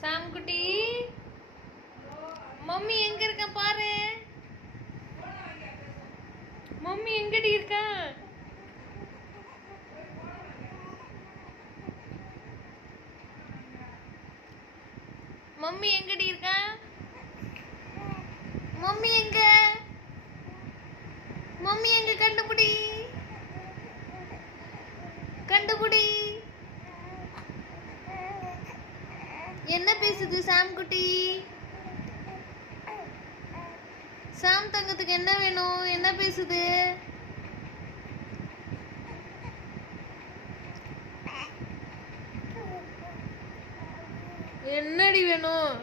சாம் குட்டி, மம்மி எங்க இருக்க பாரு. மம்மி எங்கடி இருக்கா? மம்மி எங்கடி இருக்கா? மம்மி எங்க? மம்மி எங்க? கண்டுபிடி, கண்டுபிடி. என்ன பேசுது சாம் குட்டி? சாம் தங்கத்துக்கு என்ன வேணும்? என்ன பேசுது? என்னடி வேணும்?